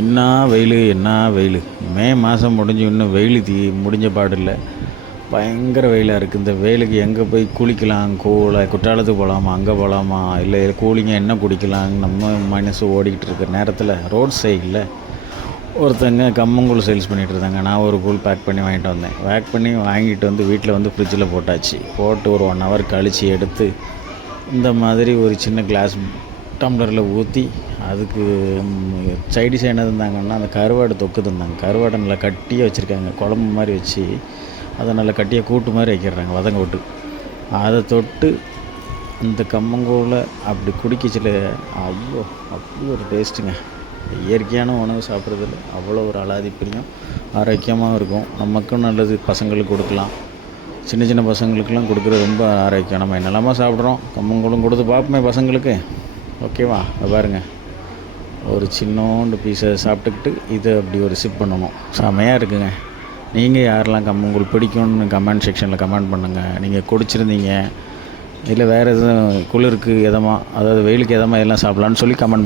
என்ன வெயில் என்ன வெயில்! மே மாதம் முடிஞ்சு இன்னும் வெயில் முடிஞ்ச பாடு இல்லை. பயங்கர வெயிலாக இருக்குது. இந்த வெயிலுக்கு எங்கே போய் குளிக்கலாம்? குற்றாலத்துக்கு போகலாமா, அங்கே போகலாமா, இல்லை கூலிங்காக என்ன குடிக்கலாம்னு நம்ம மனசு ஓடிக்கிட்டு இருக்கிற நேரத்தில் ரோட் சைடில் ஒருத்தங்க கம்மங்கூழ் சேல்ஸ் பண்ணிகிட்டு இருந்தாங்க. நான் ஒரு கூழ் பேக் பண்ணி வாங்கிட்டு வந்து வீட்டில் வந்து ஃப்ரிட்ஜில் போட்டாச்சு. போட்டு ஒரு 1 ஹவர் கழித்து எடுத்து இந்த மாதிரி ஒரு சின்ன கிளாஸ் டம்ளரில் ஊற்றி அதுக்கு சைடிஷ் என்ன தந்தாங்கன்னா அந்த கருவாடு தொக்கு தந்தாங்க. கருவாடை நல்லா கட்டியாக வச்சுருக்காங்க, குழம்பு மாதிரி வச்சு அதை நல்லா கட்டியாக கூட்டு மாதிரி வைக்கிறாங்க, வதங்க விட்டு. அதை தொட்டு அந்த கம்மங்கூழை அப்படி குடிக்கச்சில் அப்படி ஒரு டேஸ்ட்டுங்க. இயற்கையான உணவு சாப்பிட்றதுல அவ்வளோ ஒரு அலாதி பிரியம். ஆரோக்கியமாகவும் இருக்கும், நமக்கும் நல்லது, பசங்களுக்கு கொடுக்கலாம். சின்ன சின்ன பசங்களுக்கெல்லாம் கொடுக்குறது ரொம்ப ஆரோக்கியம். நம்ம என்னெல்லாமா சாப்பிட்றோம், கம்மங்கூழும் கொடுத்து பார்ப்போமே பசங்களுக்கு. ஓகேவா? பாருங்கள், ஒரு சின்னோண்டு பீஸை சாப்பிட்டுக்கிட்டு இதை அப்படி ஒரு சிப் பண்ணணும். செமையாக இருக்குங்க. நீங்கள் யாரெல்லாம் கம்மங்கூழ் பிடிக்கும்னு கமெண்ட் செக்ஷனில் கமெண்ட் பண்ணுங்கள். நீங்கள் குடிச்சிருந்தீங்க இல்லை வேறு எதுவும் குளிருக்கு எதமாக, அதாவது வெயிலுக்கு எதமாக எல்லாம் சாப்பிட்லான்னு சொல்லி கமெண்ட்